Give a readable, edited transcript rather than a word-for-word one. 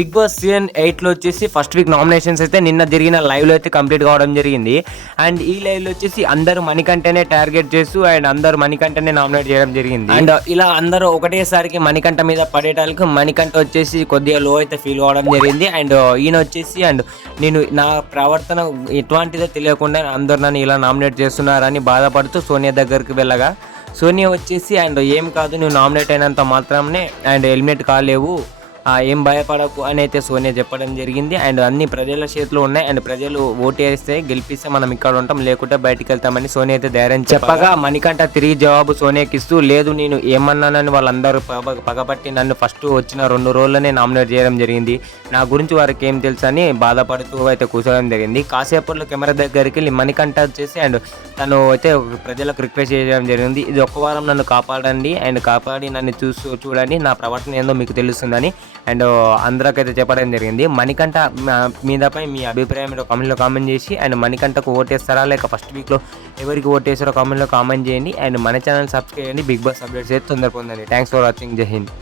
Big boss season 8లో వచ్చేసి first week nominations అయితే నిన్న జరిగిన లైవ్లో అయితే కంప్లీట్ కావడం జరిగింది. అండ్ ఈ లైవ్లో వచ్చేసి అందరూ మణికంఠనే టార్గెట్ చేస్తూ అండ్ అందరూ మణికంఠనే నామినేట్ చేయడం జరిగింది. అండ్ ఇలా అందరూ ఒకటేసారికి మణికంఠ మీద పడేటానికి మణికంఠ వచ్చేసి కొద్దిగా లో అయితే ఫీల్ కావడం జరిగింది. అండ్ ఈయన వచ్చేసి అండ్ నేను నా ప్రవర్తన ఎటువంటిదో తెలియకుండా అందరు నన్ను ఇలా నామినేట్ చేస్తున్నారని బాధపడుతూ సోనియా దగ్గరికి వెళ్ళగా సోనియా వచ్చేసి అండ్ ఏం కాదు, నువ్వు నామినేట్ అయినంత మాత్రమే అండ్ ఎలిమినేట్ కాలేవు, ఏం భయపడకు అని అయితే సోనియా చెప్పడం జరిగింది. అండ్ అన్ని ప్రజల చేతిలో ఉన్నాయి అండ్ ప్రజలు ఓటు వేస్తే గెలిపిస్తే మనం ఇక్కడ ఉంటాం, లేకుంటే బయటికి వెళ్తామని సోనియా అయితే ధైర్యం చెప్పగా మణికంఠ తిరిగి జవాబు సోనియాకి ఇస్తూ, లేదు నేను ఏమన్నానని వాళ్ళందరూ పగబట్టి నన్ను ఫస్ట్ వచ్చిన 2 రోజులనే నామినేట్ చేయడం జరిగింది, నా గురించి వారికి ఏం తెలుసు అని బాధపడుతూ అయితే కూర్చోవడం జరిగింది. కాసేపట్లో కెమెరా దగ్గరికి వెళ్ళి మణికంఠ వచ్చేసి అండ్ తను అయితే ప్రజలకు రిక్వెస్ట్ చేయడం జరిగింది, ఇది ఒక్క వారం నన్ను కాపాడండి అండ్ కాపాడి నన్ను చూడండి, నా ప్రవర్తన ఏందో మీకు తెలుస్తుందని అండ్ అందరికైతే చెప్పడం జరిగింది. మణికంఠ మీదపై మీ అభిప్రాయం కామెంట్లో కామెంట్ చేసి అండ్ మణికంఠకు ఓటేస్తారా లేక ఫస్ట్ వీక్లో ఎవరికి ఓటేస్తారో కామెంట్లో కామెంట్ చేయండి. అండ్ మన ఛానల్ సబ్స్క్రైబ్ చేయండి. బిగ్ బాస్ అప్డేట్స్ అయితే తొందరగా పొందండి. Thanks for watching. జై హింద్.